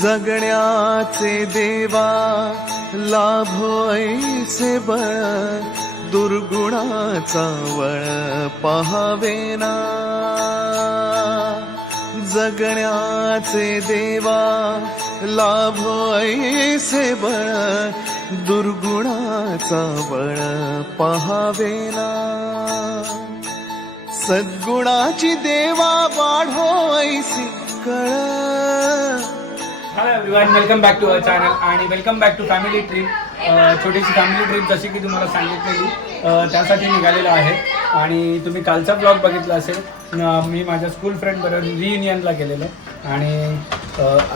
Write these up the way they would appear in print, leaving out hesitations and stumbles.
जगण्याचे देवा लाभो ऐसे बळ, दुर्गुणाचा वळ पहावेना. जगण्याचे देवा लाभो ऐसे बळ, दुर्गुणाचा बळ पहावेना. सद्गुणाची देवा वाढो ऐसी कळ. Hello everyone, welcome back to our channel आणि welcome back to family trip. छोटीशी फॅमिली ट्रिप जशी की तुम्हाला सांगितलेली त्यासाठी निघालेलो आहे. आणि तुम्ही कालचा ब्लॉग बघितला असेल, मी माझ्या स्कूल फ्रेंड बरोबर रियुनियनला गेलेलो आणि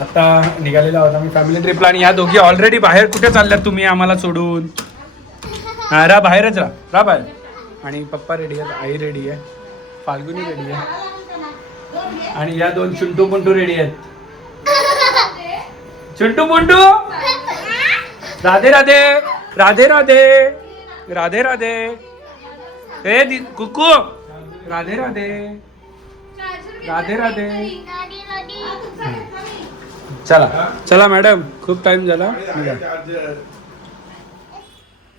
आता निघालेलो आहोत आम्ही फॅमिली ट्रिपला. आणि ह्या दोघी ऑलरेडी बाहेर. कुठे चालल्यात तुम्ही आम्हाला सोडून? रा बाहेरच राहा बाहेर. आणि पप्पा रेडी आहेत, आई रेडी आहे, फाल्गुनी रेडी आहे आणि या दोन चुंटू पुंटू रेडी आहेत. चुंटू पुंटू राधे राधे राधे राधे राधे राधे. हे कुकू राधे राधे राधे राधे. चला चला मॅडम, खूप टाइम झाला.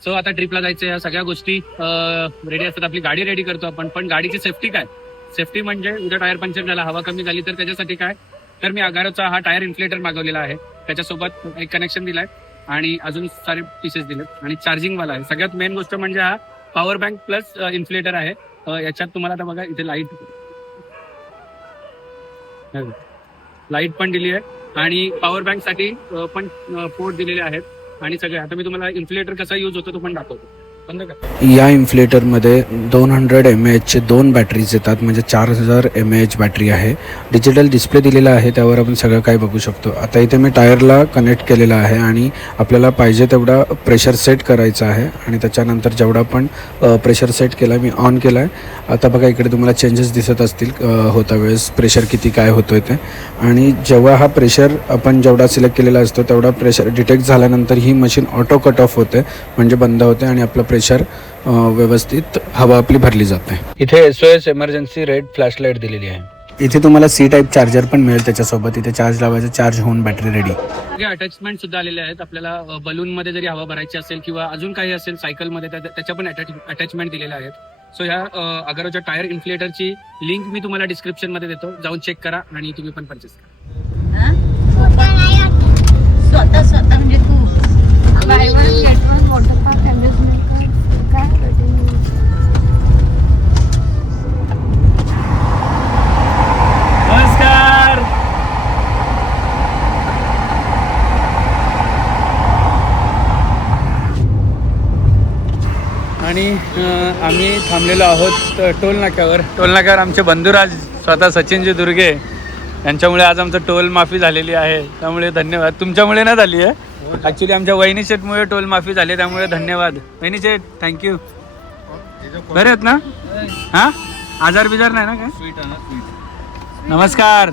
सो आता ट्रिपला जायचं, या सगळ्या गोष्टी रेडी असतात. आपली गाडी रेडी करतो आपण, पण गाडीची सेफ्टी काय? सेफ्टी म्हणजे उद्या टायर पंक्चर झाला, हवा कमी झाली तर त्याच्यासाठी काय? तर मी अगारोचा हा टायर इन्फ्लेटर मागवलेला आहे. त्याच्यासोबत एक कनेक्शन दिलाय आणि अजून सारे पीसेस दिलेत आणि चार्जिंग वाला आहे. सगळ्यात मेन गोष्ट म्हणजे हा पॉवर बँक प्लस इन्फ्लेटर आहे. याच्यात तुम्हाला आता बघा इथे लाईट पण दिली आहे आणि पॉवर बँक साठी पण पोर्ट दिलेले आहेत आणि सगळे. आता मी तुम्हाला इन्फ्लेटर कसा यूज होतो तो पण दाखवतो. या इन्फ्लेटरमध्ये 200 mAh दोन बॅटरीज येतात, म्हणजे 4000 mAh बॅटरी आहे. डिजिटल डिस्प्ले दिलेला आहे, त्यावर आपण सगळं काही बघू शकतो. आता इथे मी टायरला कनेक्ट केलेला आहे आणि आपल्याला पाहिजे तेवढा प्रेशर सेट करायचा आहे आणि त्याच्यानंतर जेवढा पण प्रेशर सेट केला मी ऑन केला आहे. आता बघा इकडे तुम्हाला चेंजेस दिसत असतील होता वेळेस प्रेशर किती काय होतो आहे ते. आणि जेव्हा हा प्रेशर आपण जेवढा सिलेक्ट केलेला असतो तेवढा प्रेशर डिटेक्ट झाल्यानंतर ही मशीन ऑटो कट ऑफ होते, म्हणजे बंद होते आणि आपलं प्रेशर व्यवस्थित हवा आपली भरली जाते. इथे SOS इमर्जन्सी रेड फ्लॅशलाईट दिलेली आहे. इथे तुम्हाला C-टाईप चार्जर पण मिळेल त्याच्यासोबत. इथे चार्ज लावायचं, चार्ज होऊन बॅटरी रेडी. अटॅचमेंट सुद्धा आलेले आहेत. आपल्याला बलून मध्ये जरी हवा भरायची असेल किंवा अजून काही असेल सायकल मध्ये, त्याच्या पण अटॅचमेंट दिलेल्या आहेत. सो ह्या अगारोच्या टायर इन्फ्लेटरची लिंक मी तुम्हाला डिस्क्रिप्शन मध्ये देतो, जाऊन चेक करा आणि तुम्ही पण परचेस करा. स्वतः म्हणजे तू buy one get one water park amusement काय नमस्कार. आणि आम्ही थांबलेलो आहोत टोल नाक्यावर. आमचे बंधुराज स्वतः सचिनजी दुर्गे यांच्यामुळे आज आमचं टोल माफी झालेली आहे, त्यामुळे धन्यवाद. तुमच्यामुळे ना झाली आहे, ॲक्च्युली आमच्या वहिनी शेटमुळे टोल माफी झाली, त्यामुळे धन्यवाद वहिनी शेट, थँक्यू. बरे आहेत ना? हां, आजार बिजार नाही ना काय? नमस्कार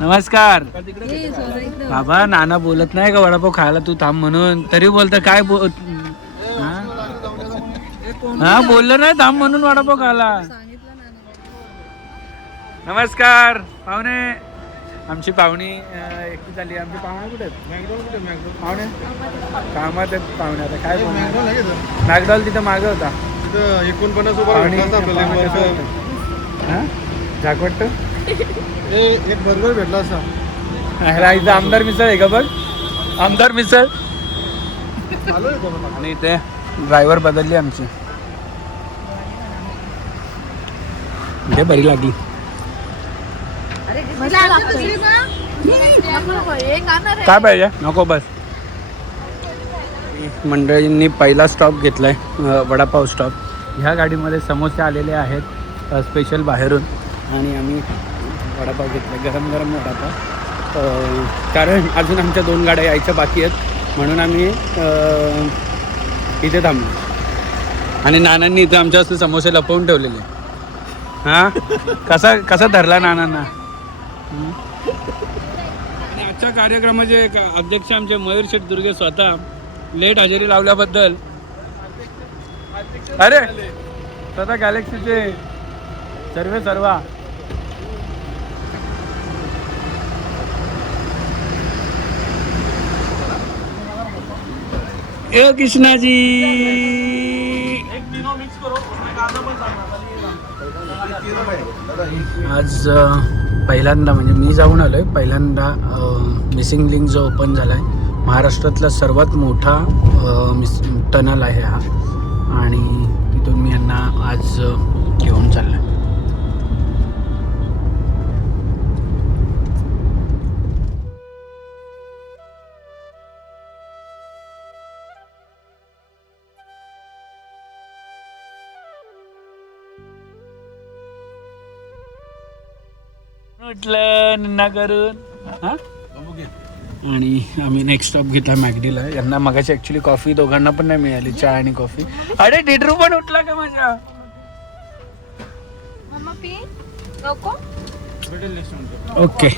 नमस्कार. बाबा नाना बोलत नाही का वडापाव खायला तू थांब म्हणून, तरी बोलतं काय हा बोललं नाही थांब म्हणून वडापाव खायला. नमस्कार पाहुणे. आमची पाहुणी एकटी झाली. आमची पाहुणे कुठे आहेत? पाहुणे कामात आहेत पाहुणे. आता काय मॅकडॉल तिथं मागं होता. 49 झाकवट एक बर्गर भेटला असा. इथं आमदार मिसळ आहे का बघ, आमदार मिसळ. आणि इथे ड्रायव्हर बदलली आमची, इथे बरी लागली. काय पाहिजे? नको बस. मंडळींनी पहिला स्टॉप घेतलाय वडापाव स्टॉप. ह्या गाडीमध्ये समोसे आलेले आहेत स्पेशल बाहेरून आणि आम्ही वडापाव घेतला, गरम गरम वडापाव. कारण अजून आमच्या 2 गाड्या यायच्या बाकी आहेत, म्हणून आम्ही इथे थांबलो. आणि नानांनी इथं आमच्या असले समोसे लपवून ठेवलेले. हां, कसा धरला नानांना. आणि आजच्या कार्यक्रमाचे अध्यक्ष आमचे मयूर शेठ दुर्गे स्वतः लेट हजेरी लावल्याबद्दल. अरे स्वतः गॅलेक्सीचे सर्वा ए कृष्णाजी आज पहिल्यांदा म्हणजे मी जाऊन आलोय पहिल्यांदा मिसिंग लिंक जो ओपन झालाय महाराष्ट्रातला सर्वात मोठा टनल आहे हा आणि तिथून मी यांना आज घेऊन चाललोय. उठलं निन्ना करून हा आणि आम्ही नेक्स्ट स्टॉप घेतला मॅगडीला. यांना मगाची ऍक्च्युली कॉफी दोघांना पण नाही मिळाली, चहा आणि कॉफी. अरे डिडरू पण उठला का माझ्या? ओके.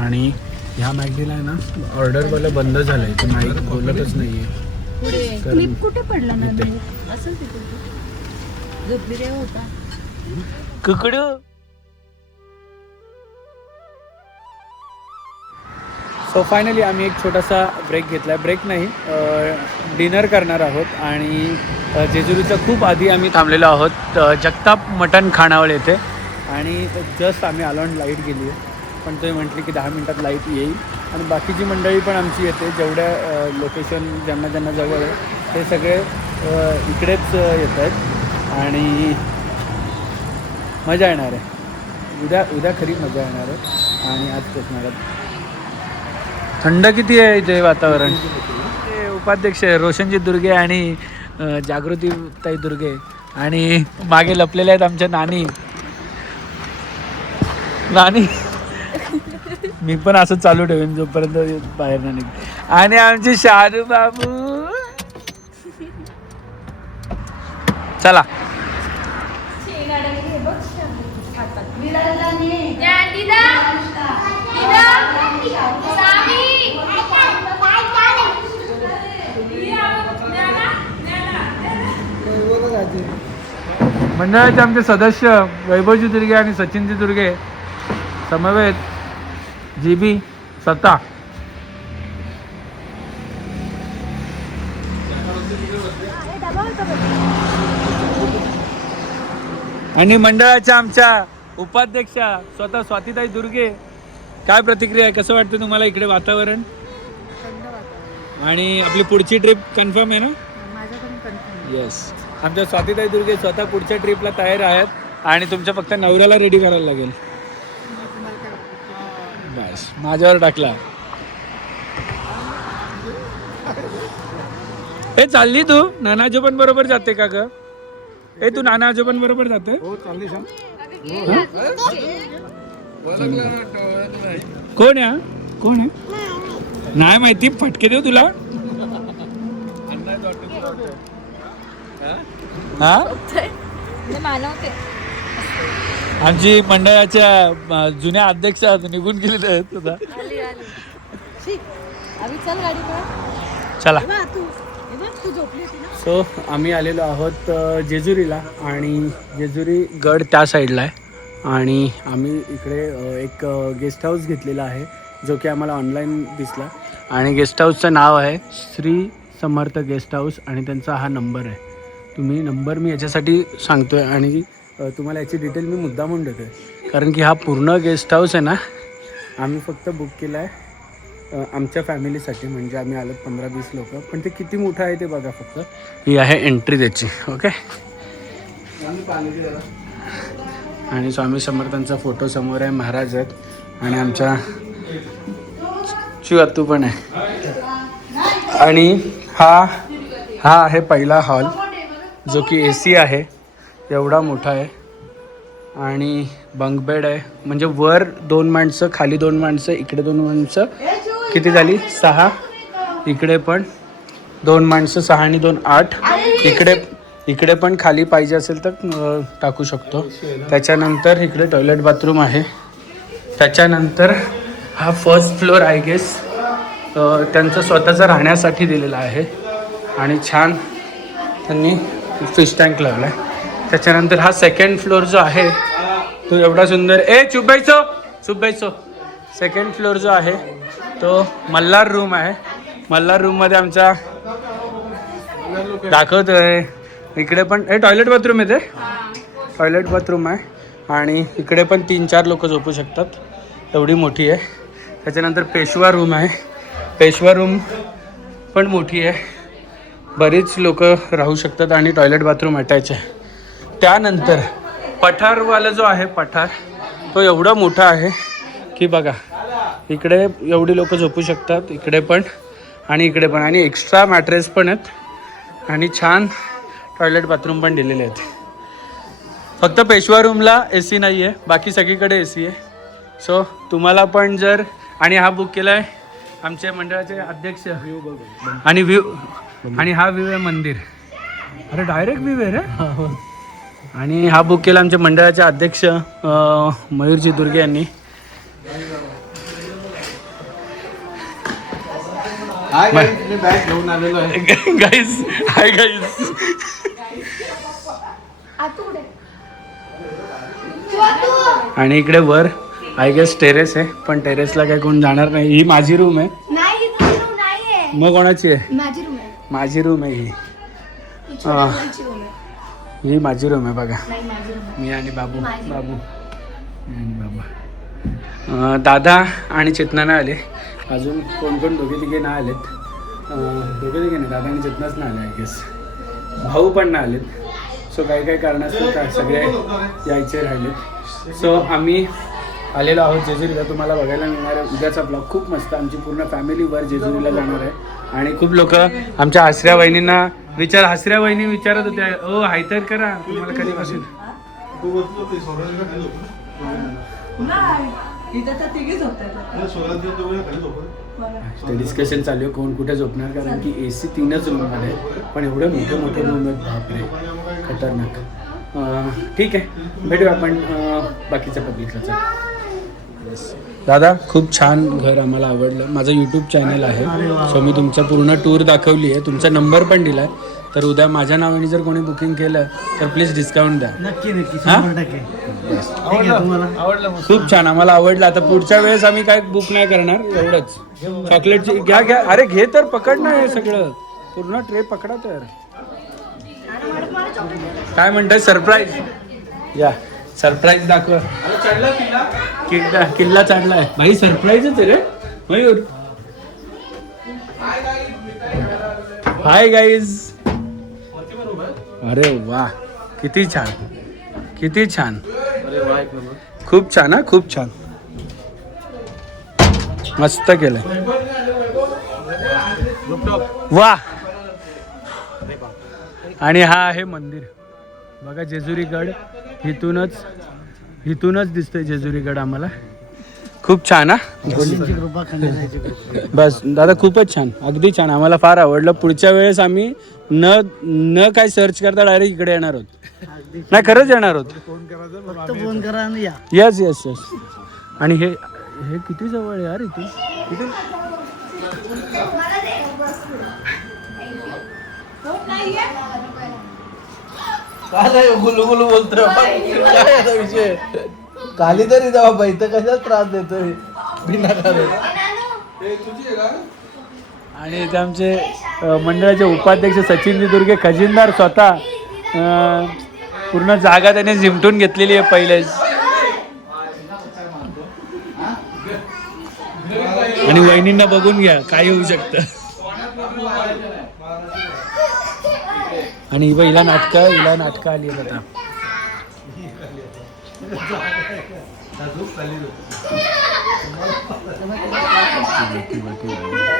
आणि ह्या मॅगडीला आहे ना ऑर्डरवाला बंद झालंय, तर नाही बोलतच नाहीये. कुठे पडला ना असेल तिथे झोपलेला होता कुकडू. सो फायनली आम्ही एक छोटासा ब्रेक घेतला आहे. ब्रेक नाही, डिनर करणार आहोत आणि जेजुरीच्या खूप आधी आम्ही थांबलेलो आहोत जगताप मटण खानावळ येथे. आणि जस्ट आम्ही आलो आणि लाईट गेली आहे, पण तुम्ही म्हटली की 10 मिनटात लाईट येईल. आणि बाकीची मंडळी पण आमची येते, जेवढ्या लोकेशन ज्यांना ज्यांना जवळ आहे ते सगळे इकडेच येत आहेत आणि मजा येणार आहे. उद्या खरी मजा येणार आहे आणि आज पोचणार आहे. थंड किती आहे इथे वातावरण. उपाध्यक्ष रोशनजी दुर्गे आणि जागृती ताई दुर्गे आणि मागे लपलेले आहेत आमच्या नानी. मी पण असं चालू ठेवेन जोपर्यंत बाहेर नाही निघ. आणि आमचे शाहरू बाबू. चला मंडळाचे आमचे सदस्य वैभवजी दुर्गे आणि सचिनजी दुर्गे समवेत जीबी सत्ता. आणि मंडळाच्या आमच्या उपाध्यक्षा स्वतः स्वातीताई दुर्गे. काय प्रतिक्रिया आहे, कसं वाटतं तुम्हाला इकडे वातावरण? आणि आपली पुढची ट्रिप कन्फर्म आहे ना? येस. आमच्या स्वातीताई दुर्गे स्वतः पुढच्या ट्रिपला तयार आहेत आणि तुमच्या फक्त नवऱ्याला रेडी करायला लागेल. बस माझ्यावर टाकला. हे चालली तू नाना आजोबां बरोबर जाते का ग? हे तू नाना आजोबां बरोबर जाते? कोण आहे? कोण आहे? नाही माहिती, फटके देऊ तुला. हा आमची मंडळाच्या जुन्या अध्यक्षा निघून गेलेल्या आहेत सुद्धा. चला. सो आम्ही आलेलो आहोत जेजुरीला आणि जेजुरी गड त्या साईडला आहे आणि आम्ही इकडे एक गेस्ट हाऊस घेतलेला आहे जो की आम्हाला ऑनलाईन दिसला आणि गेस्ट हाऊसचं नाव आहे श्री समर्थ गेस्ट हाऊस आणि त्यांचा हा नंबर आहे. तुम्ही नंबर मी याच्यासाठी सांगतो आहे आणि तुम्हाला याची डिटेल मी मुद्दामून देतो आहे कारण की हा पूर्ण गेस्ट हाऊस आहे ना आम्ही फक्त बुक केला आहे आमच्या फॅमिलीसाठी. म्हणजे आम्ही आलो 15-20 लोक, पण ते किती मोठं आहे ते बघा फक्त. ही आहे एंट्री त्याची. ओके. आणि स्वामी समर्थांचा फोटो समोर आहे, महाराज आहेत आणि आमच्या चिवातू पण आहे. आणि हा आहे पहिला हॉल जो की AC आहे, एवढा मोठा आहे आणि बंक बेड आहे. म्हणजे वर 2 माणसं, खाली 2 माणसं, इकडे 2 माणसं, किती झाली 6. इकडे पण 2 माणसं, 6 आणि 2 8. इकडे पण खाली पाहिजे असेल तर टाकू शकतो. त्याच्यानंतर इकडे टॉयलेट बाथरूम आहे. त्याच्यानंतर हा फर्स्ट फ्लोअर आय गेस त्यांचं स्वतःचं राहण्यासाठी दिलेला आहे आणि छान त्यांनी फिश टँक लावला आहे. त्याच्यानंतर हा सेकंड फ्लोअर जो आहे तो एवढा सुंदर. चुप बैसो. सेकंड फ्लोअर जो आहे तो मल्हार रूम आहे. मल्हार रूम मध्ये आमच्या दाखवतोय. इकडे पण हे टॉयलेट बाथरूम आहे, ते टॉयलेट बाथरूम आहे आणि इकडे पण 3-4 लोक झोपू शकतात, एवढी मोठी आहे. त्याच्यानंतर पेशवा रूम आहे, पेशवा रूम पण मोठी आहे, बरीच लोक राहू शकतात आणि टॉयलेट बाथरूम अटॅच आहे. त्यानंतर पठारवाला जो आहे पठार, तो एवढा मोठा आहे की बघा, इकडे एवढी लोक झोपू शकतात, इकडे पण आणि इकडे पण, आणि एक्स्ट्रा मॅट्रेस पण आहेत आणि छान टॉयलेट बाथरूम पण दिलेले आहेत. फक्त पेशवा रूमला AC नाही आहे, बाकी सगळीकडे AC आहे. सो तुम्हाला पण जर, आणि हा बुक केला आहे आमचे मंडळाचे अध्यक्ष, आणि व्ह्यू, आणि हा व्ह्यू आहे मंदिर. अरे डायरेक्ट व्ह्यू आहे रे. आणि हा बुक केला आमच्या मंडळाचे अध्यक्ष मयूरजी दुर्गे यांनी. बॅग घेऊन आलेलो आहे. Guys, hi guys. आणि इकडे वर आय गेस टेरेस आहे, पण टेरेसला काही कोण जाणार नाही. ही माझी रूम आहे. मग कोणाची आहे? माझी रूम आहे ही. ही माझी रूम आहे बघा. मी आणि बाबू दादा आणि चेतना नाही आले अजून. कोण दोघे तिघे नाही आलेत. दोघे तिघे नाही, दादा आणि चेतनाच नाही आले आय गेस. भाऊ पण नाही आलेत. सो काही कारणास्तव का सगळे यायचे राहिलेत. सो आम्ही आलेलो आहोत जेजुरीला. तुम्हाला बघायला मिळणार आहे उद्याचा ब्लॉग. खूप मस्त, आमची पूर्ण फॅमिलीवर जेजुरीला जाणार आहे. आणि खूप लोक आमच्या हसऱ्या वहिनींना हसऱ्या वहिनी विचारत होत्या, ओ हाय तर करा तुम्हाला कधीपासून. ते डिस्कशन चालू आहे कोण कुठे झोपणार, कारण की AC 3च रूममध्ये आहे, पण एवढे मोठे रूम आहेत, बापरे खतरनाक. ठीक आहे, भेटूया आपण बाकीच्या पब्लिकला. दादा खूप छान घर आम्हाला आवडलं. माझं यूट्यूब चॅनल आहे, सो मी तुमचा पूर्ण टूर दाखवली आहे, तुमचा नंबर पण दिला आहे. तर उद्या माझ्या नावाने जर कोणी बुकिंग केलं तर प्लीज डिस्काउंट द्या. नक्की खूप छान, आम्हाला आवडलं. आता पुढच्या वेळेस आम्ही काय बुक नाही करणार, एवढंच. चॉकलेटची घ्या. अरे घे तर, पकड ना हे सगळं, पूर्ण ट्रे पकडा. तर काय म्हणताय, सरप्राईज या, सरप्राईज दाखवा. किल्ला चढलाय भाई, सरप्राईजच आहे रे मयूर. Hi guys. अरे वा, किती छान, खूप छान. हा खूप छान, मस्त केलंय. वा. आणि हा आहे मंदिर बघा, जेजुरीगड. इथूनच दिसतंय जेजुरीगड आम्हाला. खूप छान. हा बस दादा, खूपच छान, अगदी छान. आम्हाला फार आवडलं. पुढच्या वेळेस आम्ही न काय सर्च करता डायरेक्ट इकडे येणार आहोत. नाही, खरंच येणार आहोत. फोन करा आणि या. येस. आणि हे किती जवळ आहे यार इथून. किती काय गुलू बोलतोय, काय आता विषय. खाली तरी जावा बाई, तर कशाला त्रास देतोय बिनाकारण. आणि इथे आमचे मंडळाचे उपाध्यक्ष सचिन दुर्गे खजिनदार स्वतः, पूर्ण जागा त्याने जिमटून घेतलेली आहे पहिलेच. आणि वहिनींना बघून घ्या काय होऊ शकतं. आणि हिला नाटकं आली आहेत आता.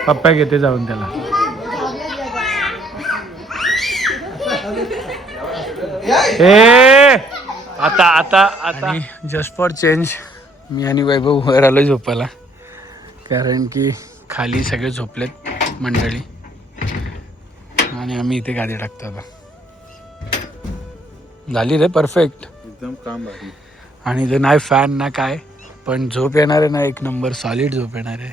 पप्पा घेते जाऊन त्याला. आता जस्ट फॉर चेंज मी आणि वैभव वर आलो झोपायला, कारण की खाली सगळे झोपलेत मंडळी आणि आम्ही इथे गादी टाकतो. आता झाली रे परफेक्ट एकदम काम भारी. आणि इथे नाही फॅन ना काय, पण झोप येणार आहे ना, एक नंबर सॉलिड झोप येणार आहे.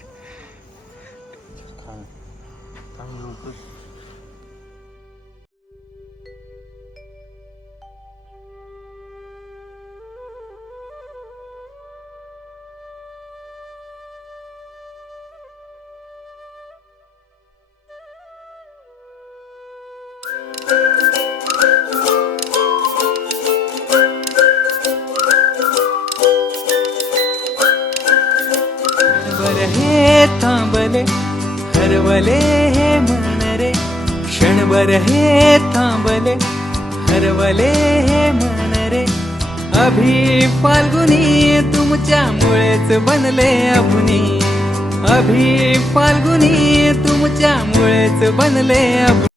हरवले हे मन रे क्षणभर हे थांबले हरवले हे मन रे अभि फाल्गुनी तुमच्यामुळेच बनले अभुनी अभि फाल्गुनी तुमच्यामुळेच बनले अभुनी